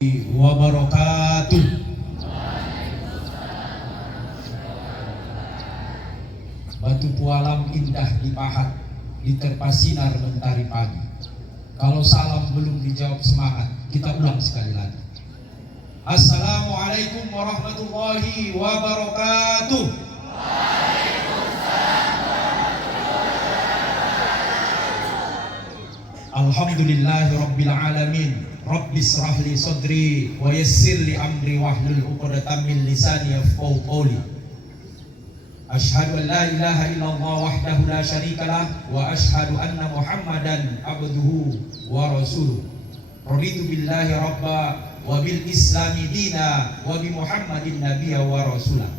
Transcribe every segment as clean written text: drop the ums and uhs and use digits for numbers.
Wabarakatuh. Batu pualam indah dipahat, diterpa sinar mentari pagi. Kalau salam belum dijawab semangat, kita ulang sekali lagi. Assalamualaikum warahmatullahi wabarakatuh. Alhamdulillahi rabbil alamin. Rabbis rahli sadri wa yassir li amri wahlul 'uqdatam min lisani yafqahu qawli. Asyhadu an la ilaha illallah wahdahu la syarikalah wa asyhadu anna Muhammadan abduhu wa rasuluh. Raditu billahi rabba wa bil islami dina wa bi Muhammadin nabiyya wa rasulah.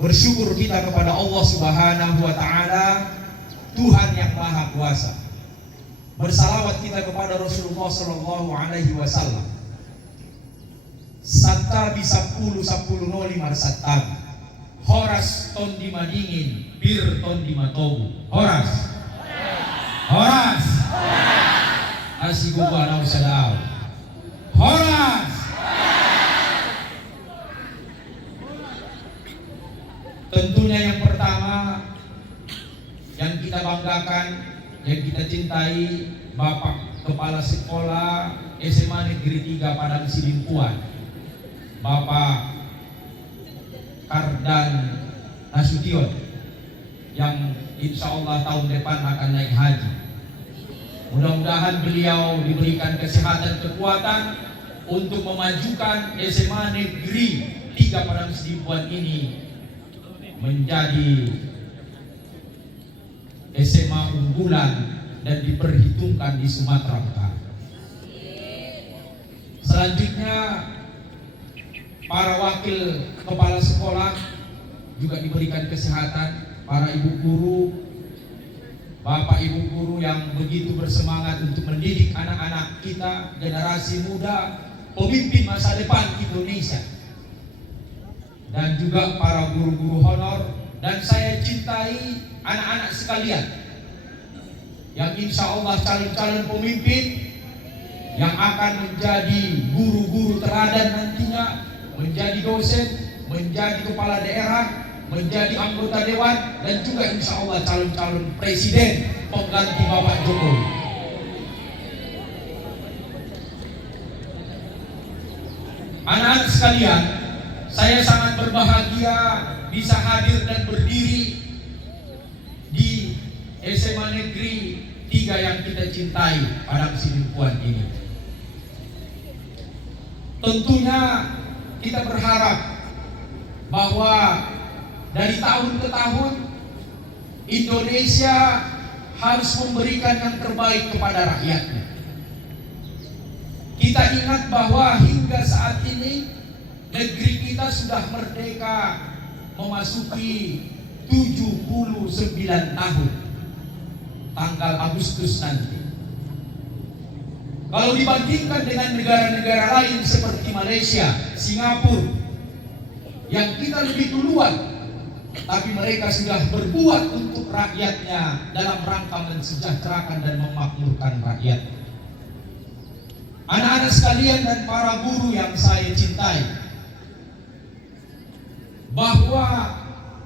Bersyukur kita kepada Allah Subhanahu wa taala, Tuhan yang Maha Kuasa. Bersalawat kita kepada Rasulullah Sallallahu Alaihi Wasallam. Satta bisa 10 noli marsatan. Horas ton di madingin, bir ton di matobu. Horas. Asigu banau sadau. Horas. Tentunya yang pertama yang kita banggakan, yang kita cintai, Bapak Kepala Sekolah SMA Negeri 3 Padang Sidimpuan, Bapak Kardan Nasution, yang insya Allah tahun depan akan naik haji. Mudah-mudahan beliau diberikan kesehatan, kekuatan untuk memajukan SMA Negeri 3 Padang Sidimpuan ini menjadi SMA unggulan dan diperhitungkan di Sumatera Utara. Selanjutnya para wakil kepala sekolah juga diberikan kesehatan, para ibu guru, bapak ibu guru yang begitu bersemangat untuk mendidik anak-anak kita, generasi muda, pemimpin masa depan Indonesia, dan juga para guru-guru honor. Dan saya cintai anak-anak sekalian yang insya Allah calon-calon pemimpin yang akan menjadi guru-guru teladan nantinya, menjadi dosen, menjadi kepala daerah, menjadi anggota dewan, dan juga insya Allah calon-calon presiden pengganti Bapak Jokowi. Anak-anak sekalian, saya sangat berbahagia bisa hadir dan berdiri di SMA Negeri 3 yang kita cintai, Padang Sidimpuan ini. Tentunya kita berharap bahwa dari tahun ke tahun Indonesia harus memberikan yang terbaik kepada rakyatnya. Kita ingat bahwa hingga saat ini negeri kita sudah merdeka memasuki 79 tahun tanggal Agustus nanti. Kalau dibandingkan dengan negara-negara lain seperti Malaysia, Singapura, yang kita lebih duluan, tapi mereka sudah berbuat untuk rakyatnya dalam rangka mensejahterakan dan memakmurkan rakyat. Anak-anak sekalian dan para guru yang saya cintai, bahwa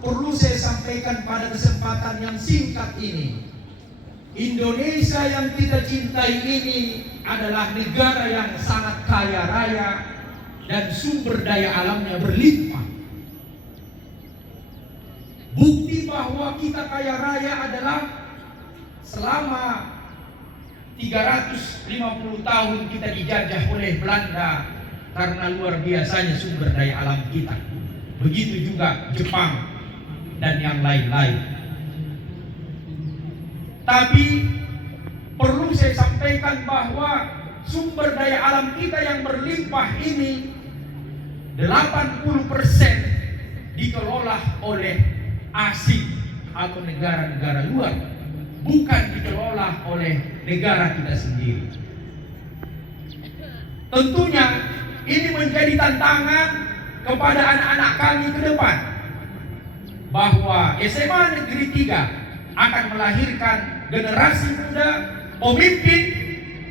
perlu saya sampaikan pada kesempatan yang singkat ini, Indonesia yang kita cintai ini adalah negara yang sangat kaya raya dan sumber daya alamnya berlimpah. Bukti bahwa kita kaya raya adalah selama 350 tahun kita dijajah oleh Belanda karena luar biasanya sumber daya alam kita. Begitu juga Jepang dan yang lain-lain. Tapi perlu saya sampaikan bahwa sumber daya alam kita yang berlimpah ini 80% dikelola oleh asing atau negara-negara luar, bukan dikelola oleh negara kita sendiri. Tentunya ini menjadi tantangan kepada anak-anak kami ke depan, bahwa SMA Negeri 3 akan melahirkan generasi muda, pemimpin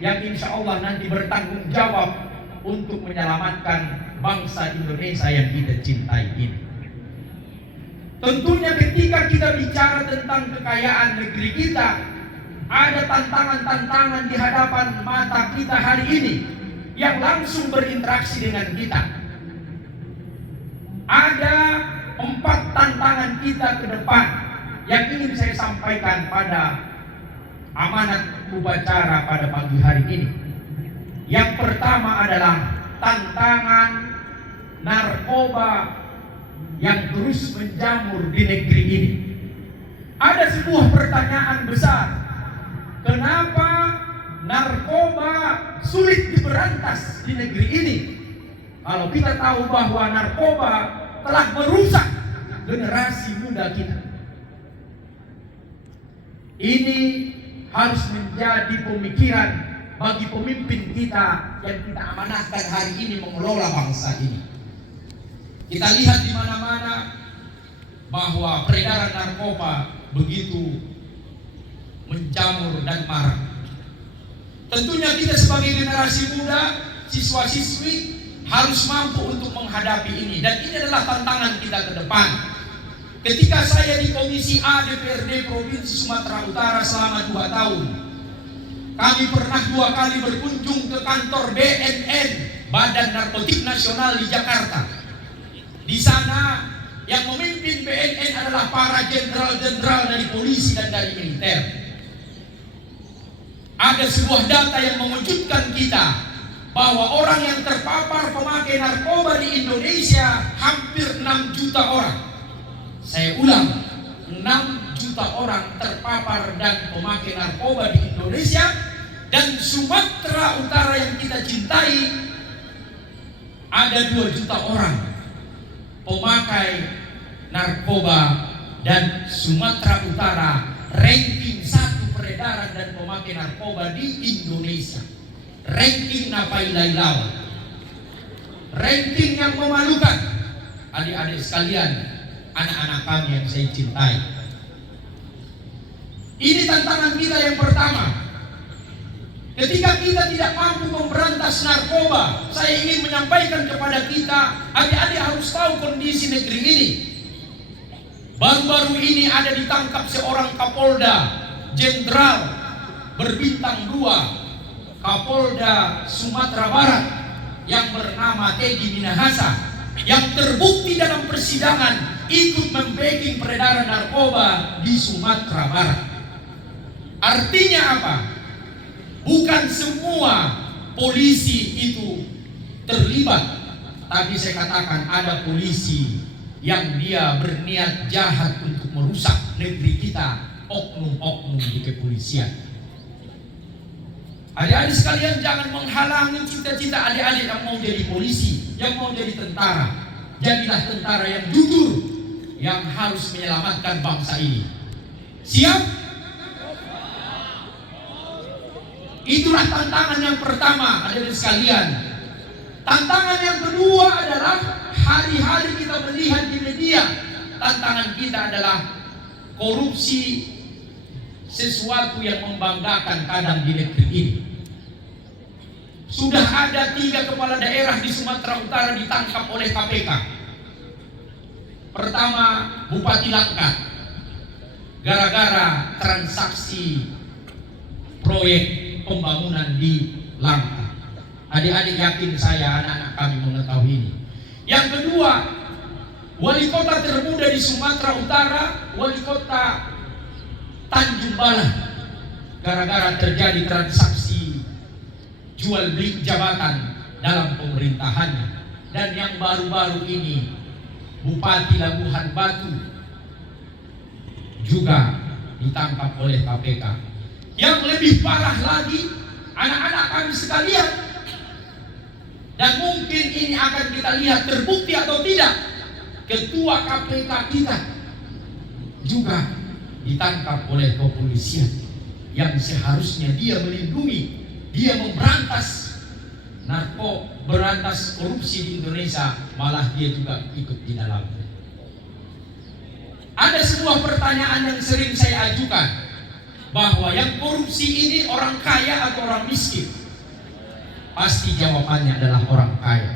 yang insya Allah nanti bertanggung jawab untuk menyelamatkan bangsa Indonesia yang kita cintai ini. Tentunya ketika kita bicara tentang kekayaan negeri kita, ada tantangan-tantangan di hadapan mata kita hari ini yang langsung berinteraksi dengan kita. Ada 4 tantangan kita ke depan yang ingin saya sampaikan pada amanat upacara pada pagi hari ini. Yang pertama adalah tantangan narkoba yang terus menjamur di negeri ini. Ada sebuah pertanyaan besar. Kenapa narkoba sulit diberantas di negeri ini? Kalau kita tahu bahwa narkoba telah merusak generasi muda kita. Ini harus menjadi pemikiran bagi pemimpin kita yang kita amanahkan hari ini mengelola bangsa ini. Kita lihat di mana-mana bahwa peredaran narkoba begitu menjamur dan marak. Tentunya kita sebagai generasi muda, siswa-siswi harus mampu untuk menghadapi ini, dan ini adalah tantangan kita ke depan. Ketika saya di Komisi A DPRD Provinsi Sumatera Utara selama 2 tahun, kami pernah 2 kali berkunjung ke kantor BNN, Badan Narkotik Nasional di Jakarta. Di sana yang memimpin BNN adalah para jenderal-jenderal dari polisi dan dari militer. Ada sebuah data yang mengejutkan kita, bahwa orang yang terpapar pemakai narkoba di Indonesia hampir 6 juta orang. Saya ulang, 6 juta orang terpapar dan pemakai narkoba di Indonesia, dan Sumatera Utara yang kita cintai ada 2 juta orang pemakai narkoba, dan Sumatera Utara ranking 1 peredaran dan pemakai narkoba di Indonesia. Ranking napailailaw, ranking yang memalukan. Adik-adik sekalian, anak-anak kami yang saya cintai, ini tantangan kita yang pertama. Ketika kita tidak mampu memberantas narkoba, saya ingin menyampaikan kepada kita, adik-adik harus tahu kondisi negeri ini. Baru-baru ini ada ditangkap seorang Kapolda Jenderal berbintang 2, Kapolda Sumatera Barat, yang bernama Teddy Minahasa, yang terbukti dalam persidangan ikut membacking peredaran narkoba di Sumatera Barat. Artinya apa? Bukan semua polisi itu terlibat, tapi saya katakan ada polisi yang dia berniat jahat untuk merusak negeri kita, oknum-oknum di kepolisian. Adik-adik sekalian, jangan menghalangi cita-cita adik-adik yang mau jadi polisi, yang mau jadi tentara. Jadilah tentara yang jujur, yang harus menyelamatkan bangsa ini. Siap? Itulah tantangan yang pertama, adik-adik sekalian. Tantangan yang kedua adalah hari-hari kita melihat di media. Tantangan kita adalah korupsi, sesuatu yang membanggakan kadang di negeri ini. Sudah ada 3 kepala daerah di Sumatera Utara ditangkap oleh KPK. Pertama, Bupati Langkat, gara-gara transaksi proyek pembangunan di Langkat. Adik-adik yakin saya, anak-anak kami mengetahui ini. Yang kedua, wali kota termuda di Sumatera Utara, wali kota Tanjung Balai, gara-gara terjadi transaksi jual beli jabatan dalam pemerintahannya. Dan yang baru-baru ini, Bupati Labuhan Batu juga ditangkap oleh KPK. Yang lebih parah lagi, anak-anak kami sekalian, dan mungkin ini akan kita lihat terbukti atau tidak, Ketua KPK kita juga ditangkap oleh kepolisian, yang seharusnya dia melindungi, dia memberantas berantas korupsi di Indonesia, malah dia juga ikut di dalamnya. Ada sebuah pertanyaan yang sering saya ajukan, bahwa yang korupsi ini orang kaya atau orang miskin? pasti jawabannya adalah orang kaya.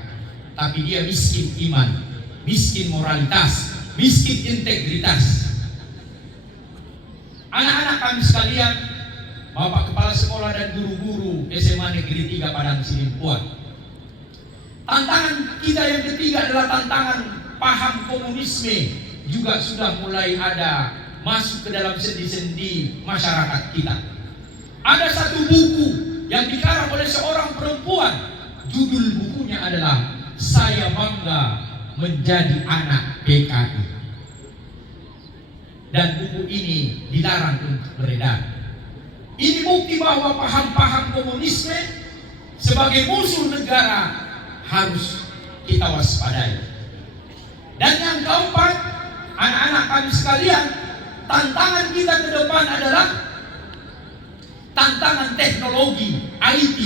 Tapi dia miskin iman, miskin moralitas, miskin integritas. Anak-anak kami sekalian, Bapak Kepala Sekolah dan guru-guru SMA Negeri 3 Padang Sidimpuan, tantangan kita yang ketiga adalah tantangan paham komunisme juga sudah mulai ada masuk ke dalam sendi-sendi masyarakat kita. Ada satu buku yang dikarang oleh seorang perempuan, judul bukunya adalah Saya Bangga Menjadi Anak PKI. Dan buku ini dilarang untuk beredar. Ini bukti bahwa paham-paham komunisme sebagai musuh negara harus kita waspadai. Dan yang keempat, anak-anak kami sekalian, tantangan kita ke depan adalah tantangan teknologi, IT,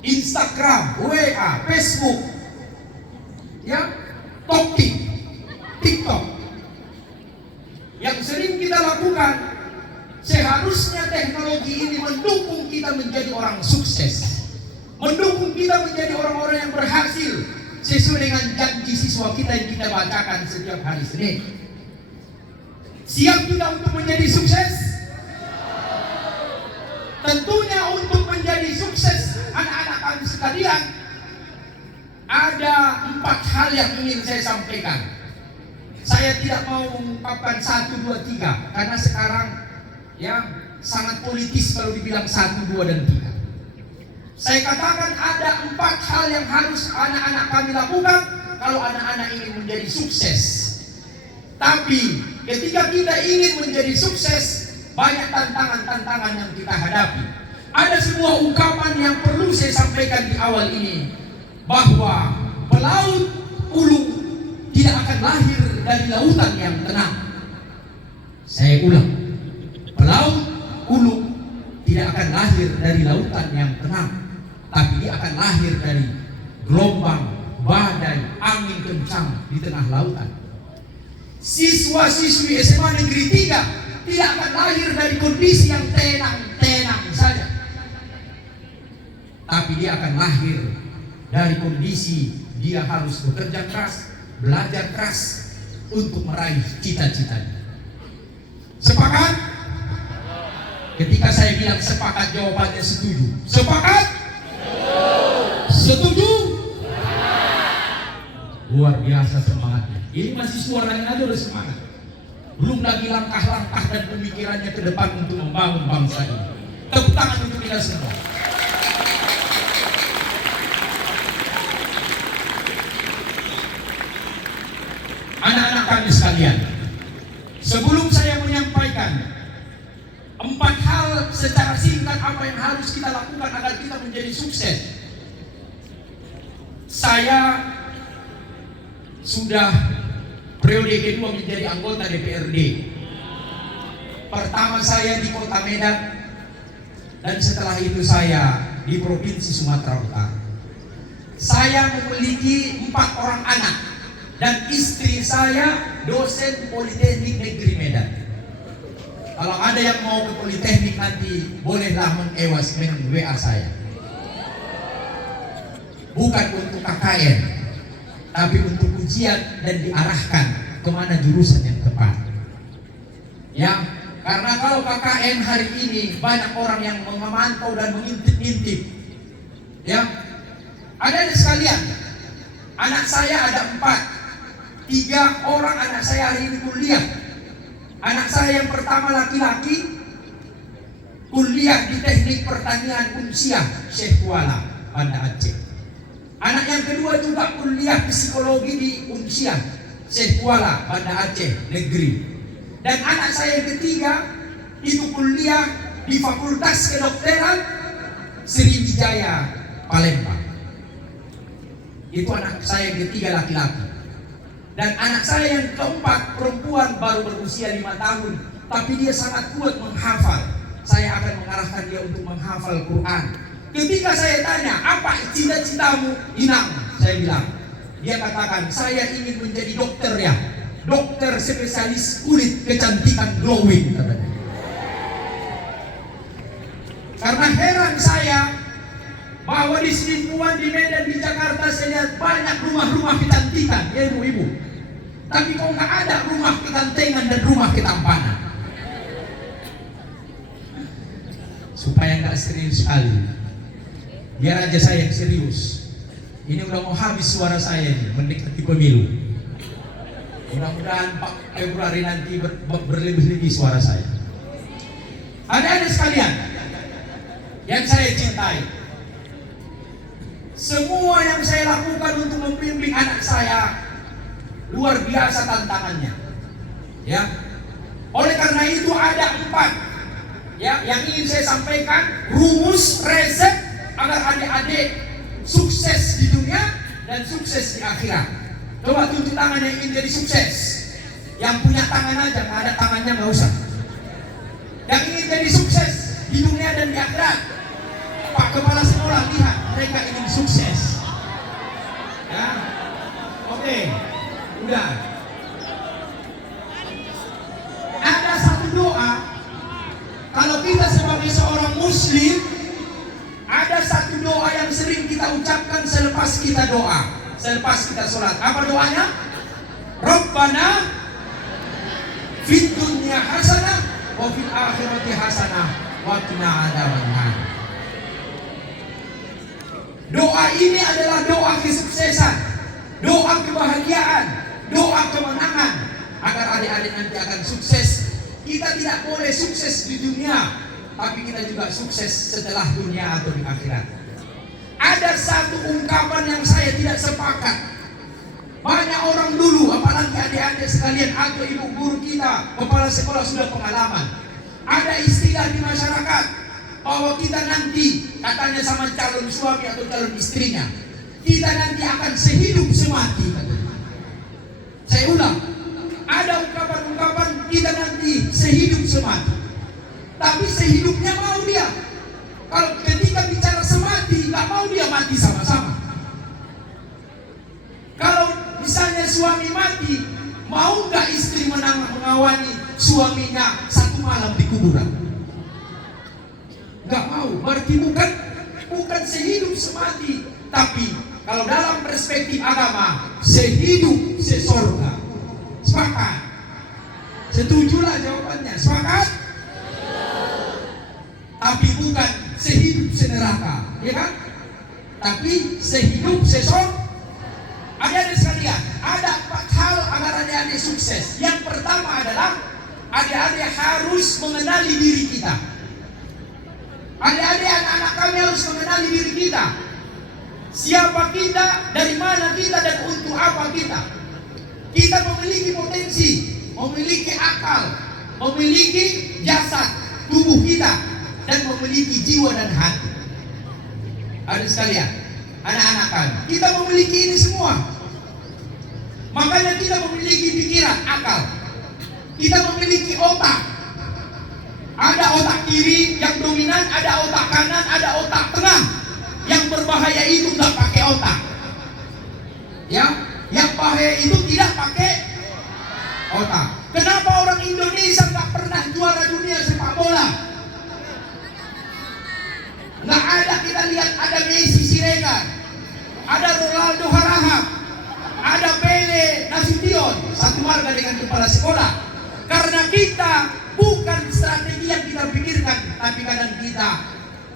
Instagram, WA, Facebook, ya, Talking, TikTok. Yang sering kita lakukan, seharusnya teknologi ini mendukung kita menjadi orang sukses, mendukung kita menjadi orang-orang yang berhasil sesuai dengan janji siswa kita yang kita bacakan setiap hari Senin. Siap kita untuk menjadi sukses? Tentunya untuk menjadi sukses anak-anak kami sekalian, ada 4 hal yang ingin saya sampaikan. Saya tidak mau mengungkapkan 1, 2, 3 karena sekarang ya sangat politis kalau dibilang 1, 2, dan 3. Saya katakan ada 4 hal yang harus anak-anak kami lakukan kalau anak-anak ingin menjadi sukses. Tapi ketika kita ingin menjadi sukses, banyak tantangan-tantangan yang kita hadapi. Ada sebuah ungkapan yang perlu saya sampaikan di awal ini, bahwa pelaut ulung tidak akan lahir dari lautan yang tenang. Saya ulang, pelaut ulung tidak akan lahir dari lautan yang tenang, tapi dia akan lahir dari gelombang, badai, angin kencang di tengah lautan. Siswa-siswi SMA Negeri 3 tidak akan lahir dari kondisi yang tenang-tenang saja, tapi dia akan lahir dari kondisi dia harus bekerja keras, belajar keras untuk meraih cita-citanya. Sepakat? Ketika saya bilang sepakat, jawabannya setuju. Sepakat? Setuju? Luar biasa semangatnya. Ini masih suaranya aja udah semangat. Belum lagi langkah-langkah dan pemikirannya ke depan untuk membangun bangsa ini. Tepuk tangan untuk kita semua. Anak-anak kami sekalian, sebelum saya menyampaikan 4 hal secara singkat apa yang harus kita lakukan agar kita menjadi sukses, saya sudah periode kedua menjadi anggota DPRD. Pertama saya di Kota Medan, dan setelah itu saya di Provinsi Sumatera Utara. Saya memiliki 4 orang anak, dan istri saya dosen Politeknik Negeri Medan. Kalau ada yang mau ke Politeknik nanti bolehlah mengewas WA saya. Bukan untuk KKN, tapi untuk ujian dan diarahkan kemana jurusan yang tepat. Ya, karena kalau KKN hari ini banyak orang yang memantau dan mengintip-intip. Ya, ada sekalian, anak saya ada 4. 3 orang anak saya hari ini kuliah. Anak saya yang pertama laki-laki kuliah di Teknik Pertanian Unsia Syekh Kuala, Banda Aceh. Anak yang kedua juga kuliah psikologi di Unsia Syekh Kuala, Banda Aceh Negeri. Dan anak saya yang ketiga itu kuliah di Fakultas Kedokteran Sriwijaya Palembang. Itu anak saya yang ketiga laki-laki. Dan anak saya yang keempat perempuan, baru berusia 5 tahun, tapi dia sangat kuat menghafal. Saya akan mengarahkan dia untuk menghafal Quran. Ketika saya tanya, apa cita-citamu, Inang? Saya bilang, dia katakan, saya ingin menjadi dokter ya, dokter spesialis kulit kecantikan glowing, katanya. Karena heran saya bahwa bahwa di Sinipuan, di Medan, di Jakarta saya lihat banyak rumah-rumah kecantikan, ya ibu-ibu. Tapi kok nggak ada rumah kegantengan dan rumah ketampanan. Supaya nggak serius sekali, biar aja saya yang serius. Ini udah mau habis suara saya nih, mendekati pemilu. Mudah-mudahan 4 Februari nanti berlebih-lebih suara saya. Adik-adik sekalian yang saya cintai, semua yang saya lakukan untuk membimbing anak saya luar biasa tantangannya. Ya, oleh karena itu ada 4 ya yang ingin saya sampaikan, rumus resep agar adik-adik sukses di dunia dan sukses di akhirat. Coba tunjuk tangan yang ingin jadi sukses. Yang punya tangan aja, nggak ada tangannya nggak usah. Yang ingin jadi sukses di dunia dan di akhirat, Pak Kepala Sekolah, lihat mereka ingin sukses. Ya, oke, udah. Ada satu doa. Kalau kita sebagai seorang Muslim, ada satu doa yang sering kita ucapkan selepas kita doa, selepas kita sholat. Apa doanya? Rabbana fid dunya hasanah wa fil akhirati hasanah wa qina adzabannar. Doa ini adalah doa kesuksesan, doa kebahagiaan, doa kemenangan agar adik-adik nanti akan sukses. Kita tidak boleh sukses di dunia, tapi kita juga sukses setelah dunia atau di akhirat. Ada satu ungkapan yang saya tidak sepakat. Banyak orang dulu, apalagi adik-adik sekalian atau ibu guru kita, kepala sekolah sudah pengalaman. Ada istilah di masyarakat bahwa kita nanti, katanya sama calon suami atau calon istrinya, kita nanti akan sehidup semati. Saya ulang, ada ungkapan-ungkapan kita nanti sehidup semati. Tapi sehidupnya mau dia. Kalau ketika bicara semati, nggak mau dia mati sama-sama. Kalau misalnya suami mati, mau nggak istri mengawani suaminya satu malam di kuburan? Nggak mau. Berarti bukan sehidup semati. Tapi kalau dalam perspektif agama, sehidup sesorga. Sepakat? Setujulah jawabannya. Sepakat? Tapi bukan sehidup seneraka, ya kan? Tapi sehidup sesorga. Adik-adik sekalian, ada 4 hal agar adik-adik sukses. Yang pertama adalah adik-adik harus mengenali diri kita. Adik-adik, anak-anak kami harus mengenali diri kita. Siapa kita, dari mana kita, dan untuk apa kita. Kita memiliki potensi, memiliki akal, memiliki jasad, tubuh kita, dan memiliki jiwa dan hati. Adik sekalian, anak-anak kami, kita memiliki ini semua. Makanya kita memiliki pikiran, akal. Kita memiliki otak. Ada otak kiri yang dominan, ada otak kanan, ada otak tengah. Yang berbahaya itu nggak pakai otak. Ya, yang bahaya itu tidak pakai otak. Kenapa orang Indonesia nggak pernah juara dunia sepak bola? Nggak ada, kita lihat ada Messi Siregar, ada Ronaldo Harahap, ada Pele Nasution, satu marga dengan kepala sekolah. Karena kita bukan strategi yang kita pikirkan, tapi kadang kita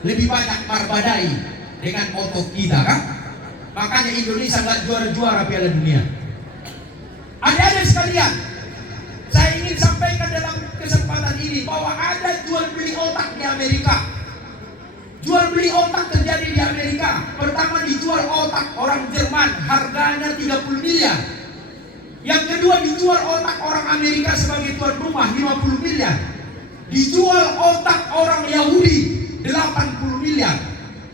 lebih banyak marbadai dengan otot kita, kan? Makanya Indonesia nggak juara-juara Piala Dunia. Adik-adik sekalian, saya ingin sampaikan dalam kesempatan ini bahwa ada jual beli otak di Amerika. Jual beli otak terjadi di Amerika. Pertama dijual otak orang Jerman, harganya 30 miliar. Yang kedua dijual otak orang Amerika sebagai tuan rumah, 50 miliar. Dijual otak orang Yahudi, 80 miliar.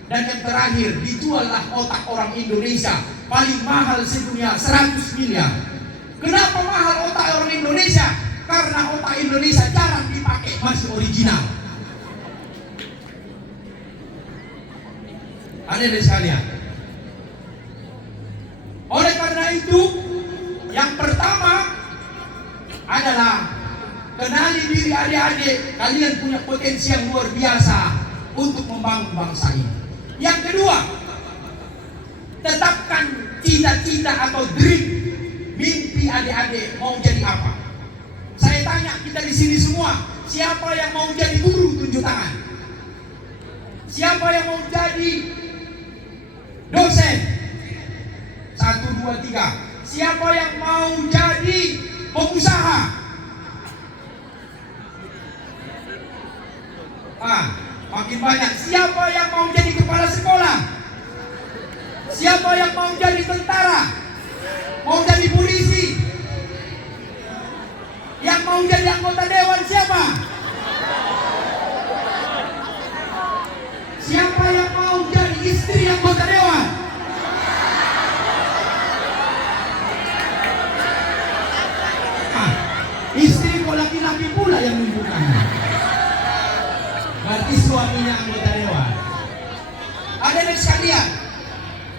Dan yang terakhir dijuallah otak orang Indonesia, paling mahal sedunia, 100 miliar. Kenapa mahal otak orang Indonesia? Karena otak Indonesia jarang dipakai, masih original. Adik-adik sekalian, oleh karena itu, yang pertama adalah kenali diri adik-adik. Kalian punya potensi yang luar biasa untuk membangun bangsa ini. Yang kedua, tetapkan cita-cita atau dream, mimpi adik-adik mau jadi apa. Saya tanya kita di sini semua, siapa yang mau jadi guru? Tunjuk tangan. Siapa yang mau jadi dosen? 1, 2, 3. Siapa yang mau jadi pengusaha? Makin banyak. Siapa yang mau jadi kepala sekolah? Siapa yang mau jadi tentara? Mau jadi polisi? Yang mau jadi anggota dewan siapa? Siapa yang mau jadi istri anggota dewan? Istri kok laki-laki pula yang membukannya. Berarti suaminya anggota dewan. Adik-adik sekalian,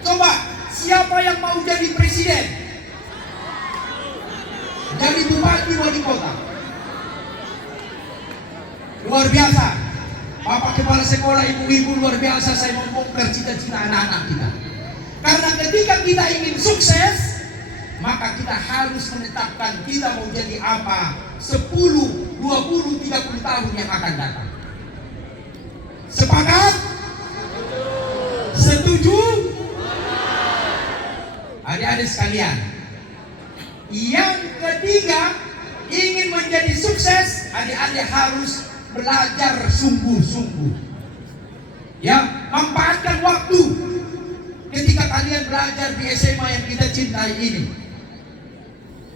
coba siapa yang mau jadi presiden? Jadi bupati wali kota. Luar biasa. Bapak kepala sekolah, ibu-ibu, luar biasa saya membongkar cita-cita anak-anak kita. Karena ketika kita ingin sukses, maka kita harus menetapkan kita mau jadi apa 10, 20, 30 tahun yang akan datang. Sepakat? Setuju? Adik-adik sekalian, yang ketiga, ingin menjadi sukses, adik-adik harus belajar sungguh-sungguh. Ya, manfaatkan waktu ketika kalian belajar di SMA yang kita cintai ini.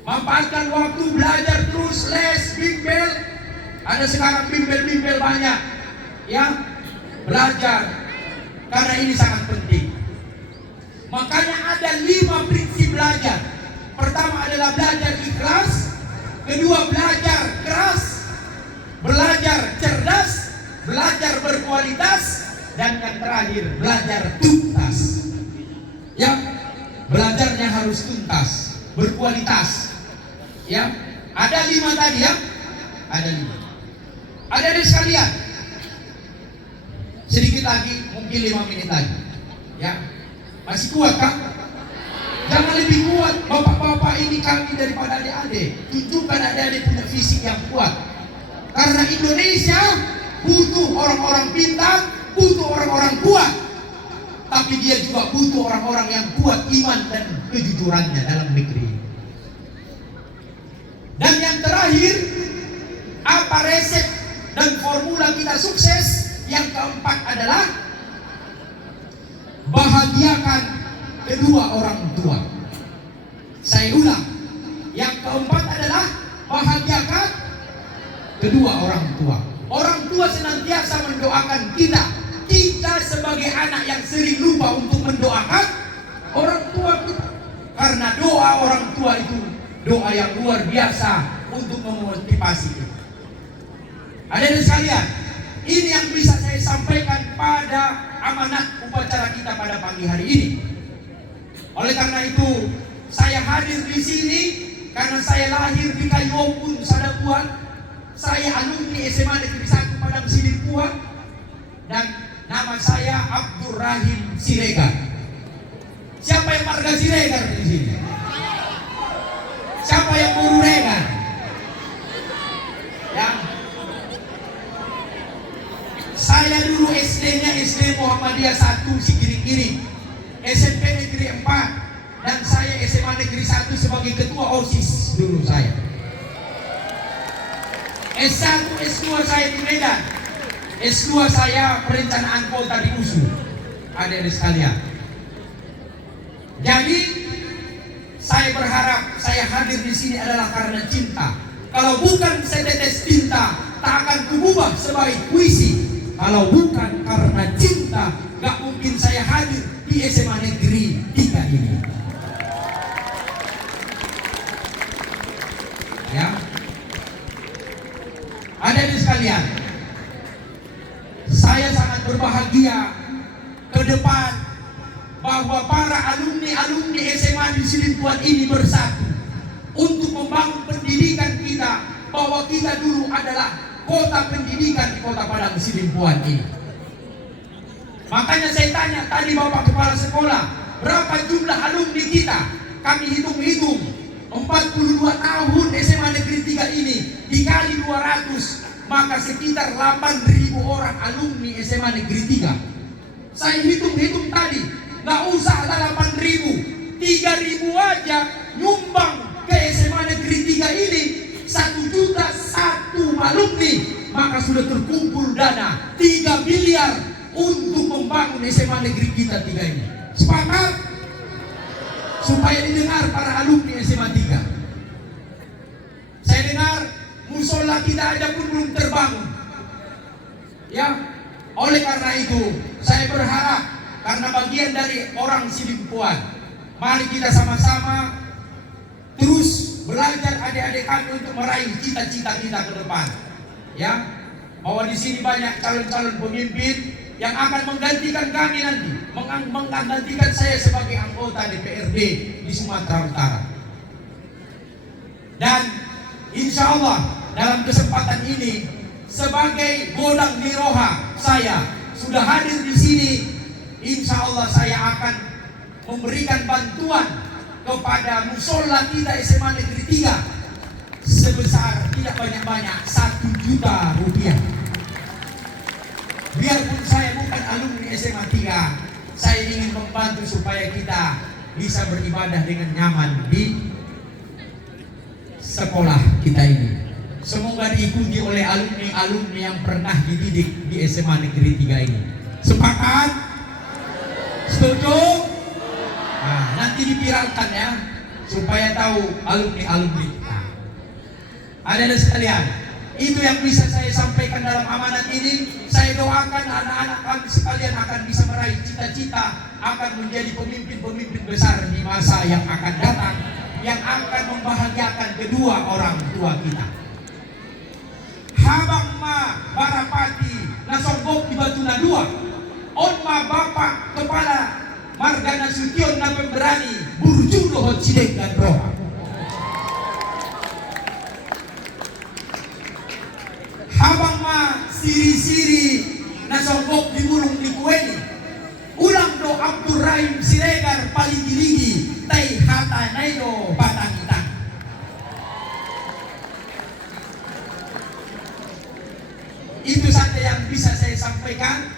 Manfaatkan waktu belajar terus, les, bimbel. Ada sekarang bimbel-bimbel banyak. Ya, belajar karena ini sangat penting. Makanya ada 5 prinsip belajar. Pertama adalah belajar ikhlas, kedua belajar keras, belajar cerdas, belajar berkualitas, dan yang terakhir belajar tuntas. Ya, belajarnya harus tuntas, berkualitas. Ya, ada 5 tadi ya, ada 5. Adik-adik sekalian, sedikit lagi, mungkin 5 menit lagi. Ya, masih kuat kan? Jangan lebih kuat bapak-bapak ini kami daripada adik-adik. Tunjukkan adik-adik punya fisik yang kuat. Karena Indonesia butuh orang-orang pintar, butuh orang-orang kuat. Tapi dia juga butuh orang-orang yang kuat iman dan kejujurannya dalam negeri. Dan yang terakhir, apa resep dan formula kita sukses? Yang keempat adalah bahagiakan kedua orang tua. Saya ulang, yang keempat adalah bahagiakan kedua orang tua. Orang tua senantiasa mendoakan kita. Kita sebagai anak yang sering lupa untuk mendoakan orang tua kita. Karena doa orang tua itu doa yang luar biasa untuk memotivasi kita. Adik-adik sekalian, ini yang bisa saya sampaikan pada amanat upacara kita pada pagi hari ini. Oleh karena itu, saya hadir di sini karena saya lahir di Kayuompun, Sadapuan. Saya alumni SMA Negeri 1 Padang Sidimpuan, dan nama saya Abdur Rahim Siregar. Siapa yang marga Siregar di sini? Siapa yang guru Regar? Ya. Saya dulu SD-nya SD Muhammadiyah 1 Sigiring-giring, SMP Negeri 4, dan saya SMA Negeri 1 sebagai ketua OSIS dulu saya. S1, S2 saya di Medan, S2 saya perencanaan kota di USU. Adik-adik sekalian, jadi saya berharap saya hadir di sini adalah karena cinta. Kalau bukan setetes cinta, tak akan kububah sebaik puisi. Kalau bukan karena cinta, gak mungkin saya hadir di SMA Negeri 3 ini. Ya, adik-adik sekalian, saya sangat berbahagia ke depan bahwa para alumni SMA di Sidimpuan ini bersatu untuk membangun pendidikan kita, bahwa kita dulu adalah kota pendidikan di Kota Padang Sidimpuan ini. Makanya saya tanya tadi Bapak Kepala Sekolah, berapa jumlah alumni kita. Kami hitung-hitung 42 tahun SMA Negeri 3 ini dikali 200, maka sekitar 8.000 orang alumni SMA Negeri 3. Saya hitung-hitung tadi, nggak usah ada 8.000, 3.000 aja nyumbang ke SMA Negeri 3 ini 1 juta satu alumni, maka sudah terkumpul dana 3 miliar untuk membangun SMA Negeri kita 3 ini. Sepakat? Supaya didengar para alumni SMA 3. Saya dengar musola kita aja pun belum terbangun. Ya, oleh karena itu saya berharap, karena bagian dari orang Sidimpuan, mari kita sama-sama terus belajar adik-adik kami untuk meraih cita-cita kita ke depan. Ya, bahwa di sini banyak calon-calon pemimpin yang akan menggantikan kami nanti, menggantikan saya sebagai anggota DPRD di Sumatera Utara. Dan insya Allah dalam kesempatan ini sebagai godang niroha saya sudah hadir di sini. Insya Allah saya akan memberikan bantuan kepada musola kita SMA Negeri 3 sebesar tidak banyak-banyak 1 juta rupiah. Biarpun saya bukan alumni SMA 3, saya ingin membantu supaya kita bisa beribadah dengan nyaman di sekolah kita ini. Semoga diikuti oleh alumni-alumni yang pernah dididik di SMA Negeri 3 ini. Sepakat? Setuju? Nah, nanti dipiralkan ya, supaya tahu alumni-alumni kita. Adik-adik sekalian, itu yang bisa saya sampaikan dalam amanat ini. Saya doakan anak-anak kami sekalian akan bisa meraih cita-cita, akan menjadi pemimpin-pemimpin besar di masa yang akan datang, yang akan membahagiakan kedua orang tua kita. Habang ma Barapati nasonggok di Batuna 2, onma Bapak Kepala Marga Nasution na pemberani Burjudo Hotsideng dan Roha. Habang ma siri-siri nasonggok di Bulung di Kueni, ulang do Abdurrahim Siregar paling giligi tay hata naido batang-itang. Itu saja yang bisa saya sampaikan,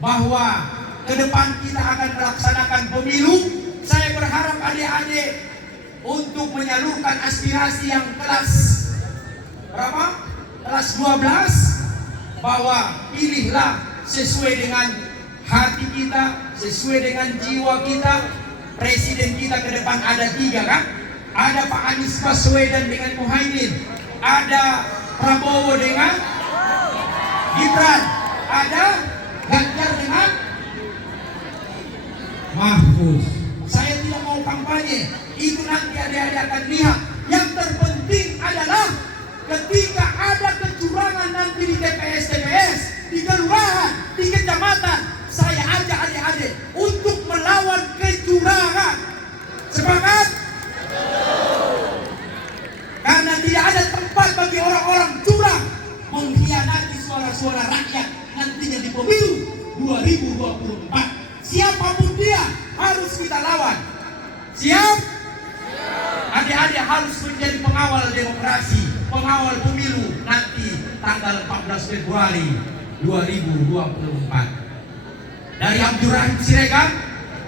bahwa ke depan kita akan melaksanakan pemilu. Saya berharap adik-adik untuk menyalurkan aspirasi yang kelas berapa? Kelas 12, bahwa pilihlah sesuai dengan hati kita, sesuai dengan jiwa kita. Presiden kita ke depan ada 3 kan? Ada Pak Anies Baswedan dengan Muhaimin, ada Prabowo dengan Gibran, ada Ganjar dengan Mahfuz. Saya tidak mau kampanye, itu nanti adik-adik akan lihat. Yang terpenting adalah ketika ada kecurangan nanti di TPS, di kelurahan, di kecamatan, saya ajak adik-adik untuk melawan kecurangan. Sepakat? Karena tidak ada tempat bagi orang-orang curang mengkhianati suara-suara rakyat nantinya di pemilu 2024. Siapapun dia harus kita lawan. Siap? Adik-adik harus menjadi pengawal demokrasi, pengawal pemilu nanti tanggal 14 Februari 2024. Dari Abdurrahim Siregar,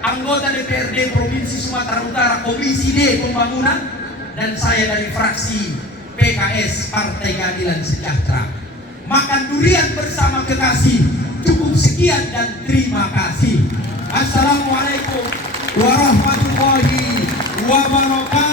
anggota DPRD Provinsi Sumatera Utara Komisi D Pembangunan, dan saya dari fraksi PKS Partai Keadilan Sejahtera. Makan durian bersama kekasih. Cukup sekian dan terima kasih. Assalamualaikum warahmatullahi wabarakatuh.